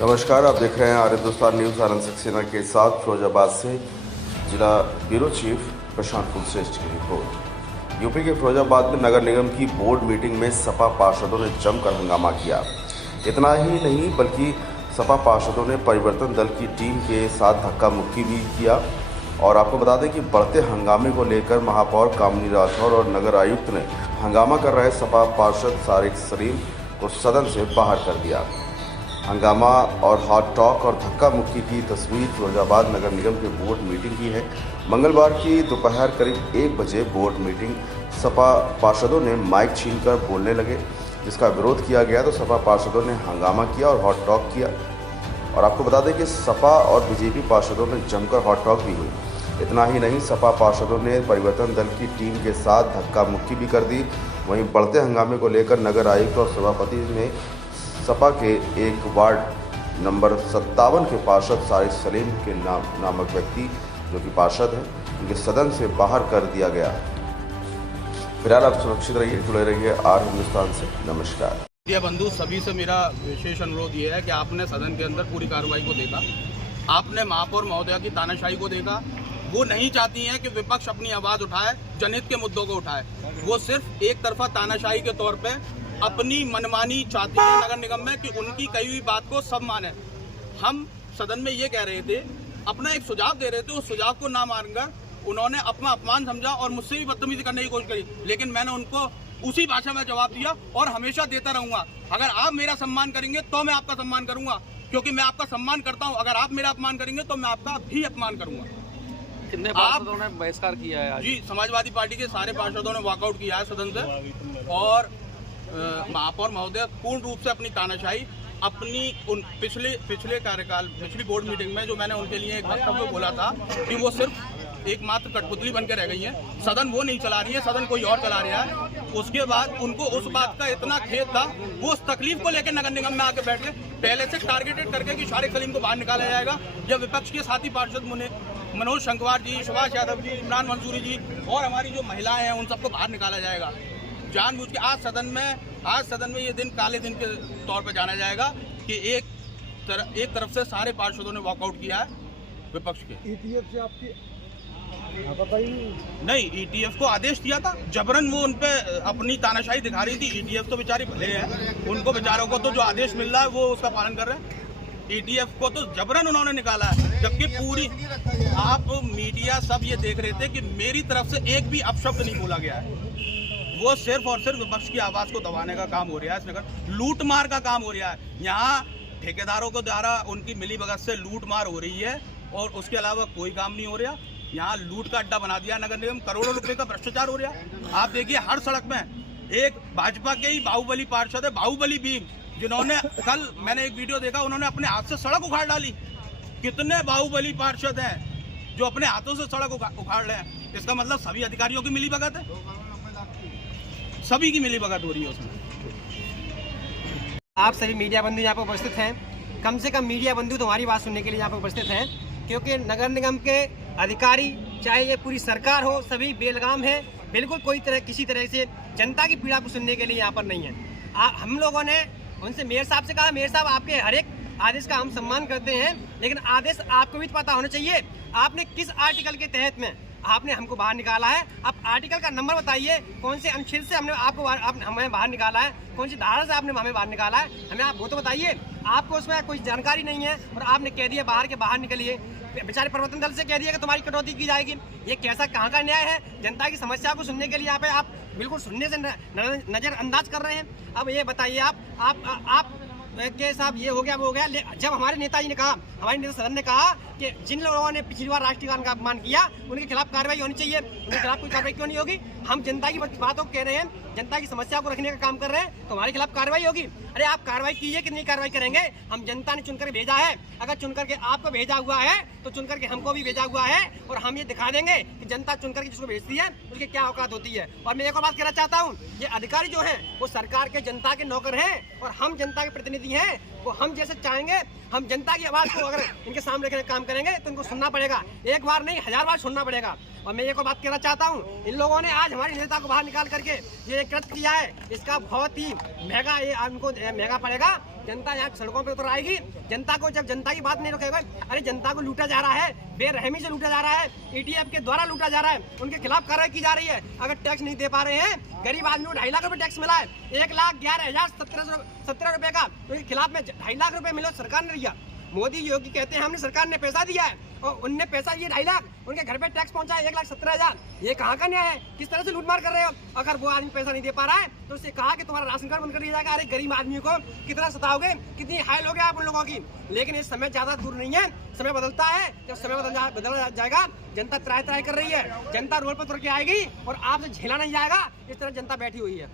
नमस्कार, आप देख रहे हैं आर हिंदुस्तान न्यूज़। आनंद सक्सेना के साथ फिरोजाबाद से जिला ब्यूरो चीफ प्रशांत कुलश्रेष्ठ की रिपोर्ट। यूपी के फिरोजाबाद में नगर निगम की बोर्ड मीटिंग में सपा पार्षदों ने जमकर हंगामा किया। इतना ही नहीं बल्कि सपा पार्षदों ने परिवर्तन दल की टीम के साथ धक्का मुक्की भी किया। और आपको बता दें कि बढ़ते हंगामे को लेकर महापौर कामिनी राठौर और नगर आयुक्त ने हंगामा कर रहे सपा पार्षद सारिक सलीम को सदन से बाहर कर दिया। हंगामा और हॉट टॉक और धक्का मुक्की की तस्वीर फिरोजाबाद नगर निगम के बोर्ड मीटिंग की है। मंगलवार की दोपहर करीब 1 बजे बोर्ड मीटिंग सपा पार्षदों ने माइक छीनकर बोलने लगे, जिसका विरोध किया गया तो सपा पार्षदों ने हंगामा किया और हॉट टॉक किया। और आपको बता दें कि सपा और बीजेपी पार्षदों में जमकर हॉट टॉक भी हुई। इतना ही नहीं, सपा पार्षदों ने परिवर्तन दल की टीम के साथ धक्का मुक्की भी कर दी। वहीं बढ़ते हंगामे को लेकर नगर आयुक्त और सभापति ने सपा के एक वार्ड नंबर 57 के पार्षद सारिक सलीम के नामक व्यक्ति जो कि पार्षद हैं, उनके सदन से बाहर कर दिया गया। फिलहाल आप सुरक्षित रहिए, जुड़े रहिए आर हिंदुस्तान से। नमस्कार। मीडिया बंधु सभी से मेरा विशेष अनुरोध ये है कि आपने सदन के अंदर पूरी कार्रवाई को देखा, आपने महापौर महोदया की तानाशाही को देखा। वो नहीं चाहती हैं कि विपक्ष अपनी आवाज़ उठाए, जनहित के मुद्दों को उठाए। वो सिर्फ एक तरफा तानाशाही के तौर पे अपनी मनमानी चाहती है नगर निगम में कि उनकी कही हुई बात को सब माने। हम सदन में ये कह रहे थे, अपना एक सुझाव दे रहे थे, उस सुझाव को ना मानकर उन्होंने अपना अपमान समझा और मुझसे भी बदतमीजी करने की कोशिश करी। लेकिन मैंने उनको उसी भाषा में जवाब दिया और हमेशा देता रहूंगा। अगर आप मेरा सम्मान करेंगे तो मैं आपका सम्मान करूंगा, क्योंकि मैं आपका सम्मान करता हूं। अगर आप मेरा अपमान करेंगे तो मैं आपका भी अपमान करूंगा। कितने पार्षदों ने बहिष्कार किया है आज? जी, समाजवादी पार्टी के सारे पार्षदों ने वॉकआउट किया है सदन से। और महापौर महोदय पूर्ण रूप से अपनी तानाशाही अपनी उन पिछले कार्यकाल पिछली बोर्ड मीटिंग में जो मैंने उनके लिए एक वक्तव्य बोला था कि वो सिर्फ एकमात्र कठपुतली बनकर रह गई हैं। सदन वो नहीं चला रही है, सदन कोई और चला रहा है। उसके बाद उनको उस बात का इतना खेद था, वो उस तकलीफ को लेकर नगर निगम में आके बैठ गए, पहले से टारगेटेड करके कि सारिक सलीम को बाहर निकाला जाएगा। जब विपक्ष के साथी पार्षद मनोज शंकवार जी, सुभाष यादव जी, इमरान मंसूरी जी और हमारी जो महिलाएं हैं उन सबको बाहर निकाला जाएगा जानबूझ के। आज सदन में ये दिन काले दिन के तौर पर जाना जाएगा कि एक तरफ से सारे पार्षदों ने वॉकआउट किया है विपक्ष के। ईटीएफ से आपकी नहीं, ईटीएफ को आदेश दिया था, जबरन वो उन पे अपनी तानाशाही दिखा रही थी। ईटीएफ तो बेचारी भले हैं, उनको बेचारों को तो जो आदेश मिल रहा है वो उसका पालन कर रहे हैं। ईटीएफ को तो जबरन उन्होंने निकाला है, जबकि पूरी आप मीडिया सब ये देख रहे थे कि मेरी तरफ से एक भी अपशब्द नहीं बोला गया है। वो सिर्फ और सिर्फ विपक्ष की आवाज़ को दबाने का काम हो रहा है, इसमें लूट मार का काम हो रहा है। यहाँ ठेकेदारों को द्वारा उनकी मिलीभगत से लूट मार हो रही है और उसके अलावा कोई काम नहीं हो रहा। यहाँ लूट का अड्डा बना दिया नगर निगम, करोड़ों रुपए का भ्रष्टाचार हो रहा है। आप देखिए हर सड़क में एक भाजपा के ही बाहुबली पार्षद है, बाहुबली भीम, जिन्होंने कल मैंने एक वीडियो देखा, उन्होंने अपने हाथ से सड़क उखाड़ डाली। कितने बाहुबली पार्षद हैं जो अपने हाथों से सड़क उखाड़ रहे हैं? इसका मतलब सभी अधिकारियों की मिलीभगत है, सभी की मिलीभगत हो रही है उसमें। आप सभी मीडिया बंधु यहाँ पर उपस्थित हैं। कम से कम मीडिया बंधु तो हमारी बात सुनने के लिए यहाँ पर उपस्थित हैं, क्योंकि नगर निगम के अधिकारी चाहे ये पूरी सरकार हो, सभी बेलगाम हैं। बिल्कुल किसी तरह से जनता की पीड़ा को सुनने के लिए यहाँ पर नहीं है। हम लोगों ने उनसे मेयर साहब से कहा, मेयर साहब आपके हर एक आदेश का हम सम्मान करते हैं, लेकिन आदेश आपको भी पता होना चाहिए। आपने किस आर्टिकल के तहत में आपने हमको बाहर निकाला है? आप आर्टिकल का नंबर बताइए, कौन से अनुच्छेद से हमने हमें बाहर निकाला है, कौन सी धारा से आपने हमें बाहर निकाला है, हमें आप वो तो बताइए। आपको उसमें कोई जानकारी नहीं है और आपने कह दिया बाहर निकलिए। बेचारे परिवर्तन दल से कह दिया कि तुम्हारी कटौती की जाएगी। ये कैसा कहाँ का न्याय है? जनता की समस्या को सुनने के लिए यहाँ पे आप बिल्कुल सुनने से नजरअंदाज कर रहे हैं। अब ये बताइए आप के साहब ये हो गया वो हो गया। जब हमारे नेताजी ने कहा, हमारे नेता सदन ने कहा कि जिन लोगों ने पिछली बार राष्ट्रीय गान का अपमान किया उनके खिलाफ कार्रवाई होनी चाहिए, उनके खिलाफ कोई कार्रवाई क्यों नहीं होगी? हम जनता की बातों को कह रहे हैं, जनता की समस्या को रखने का काम कर रहे हैं, तो हमारे खिलाफ कार्रवाई होगी। अरे आप कार्रवाई कीजिए, कितनी कार्रवाई करेंगे? हम जनता ने चुनकर भेजा है। अगर चुनकर के आपको भेजा हुआ है तो चुनकर के हमको भी भेजा हुआ है, और हम ये दिखा देंगे कि जनता चुनकर के जिसको भेजती है उसकी क्या औकात होती है। और मैं एक और बात कहना चाहता हूँ, ये अधिकारी जो है वो सरकार के जनता के नौकर हैं और हम जनता के प्रतिनिधि हैं। वो हम जैसे चाहेंगे, हम जनता की आवाज़ को अगर इनके सामने रखने का काम करेंगे तो इनको सुनना पड़ेगा, एक बार नहीं 1000 बार सुनना पड़ेगा। और मैं एक और बात कहना चाहता हूँ, इन लोगों ने आज हमारे नेता को बाहर निकाल करके ये कृत्य किया है, इसका बहुत ही महंगा ये उनको महंगा पड़ेगा। जनता यहाँ सड़कों पे उतर आएगी। जनता को जब जनता की बात नहीं रखेगा, अरे जनता को लूटा जा रहा है, बेरहमी से लूटा जा रहा है, ETF के द्वारा लूटा जा रहा है, उनके खिलाफ कार्रवाई की जा रही है। अगर टैक्स नहीं दे पा रहे हैं, गरीब आदमी को 2.5 लाख रुपए टैक्स मिला है, 1,11,17 रुपए का, उनके खिलाफ में 2.5 लाख रुपए मिले सरकार ने दिया। मोदी योगी कहते हैं हमने सरकार ने पैसा दिया है और उनने पैसा ये 2.5 लाख, उनके घर पे टैक्स पहुंचा है 1,17,000। ये कहाँ का न्याय है? किस तरह से लूटमार कर रहे हो? अगर वो आदमी पैसा नहीं दे पा रहा है तो उससे कहा कि तुम्हारा राशन कार्ड बंद कर दिया जाएगा। अरे गरीब आदमी को कितना सताओगे, कितनी हाइल हो गया आप उन लोगों की। लेकिन ये समय ज्यादा दूर नहीं है, समय बदलता है। जब समय बदल जाएगा, जनता त्राही कर रही है, जनता रोड पर उतर के आएगी और आपसे झेला नहीं जाएगा। इस तरह जनता बैठी हुई है।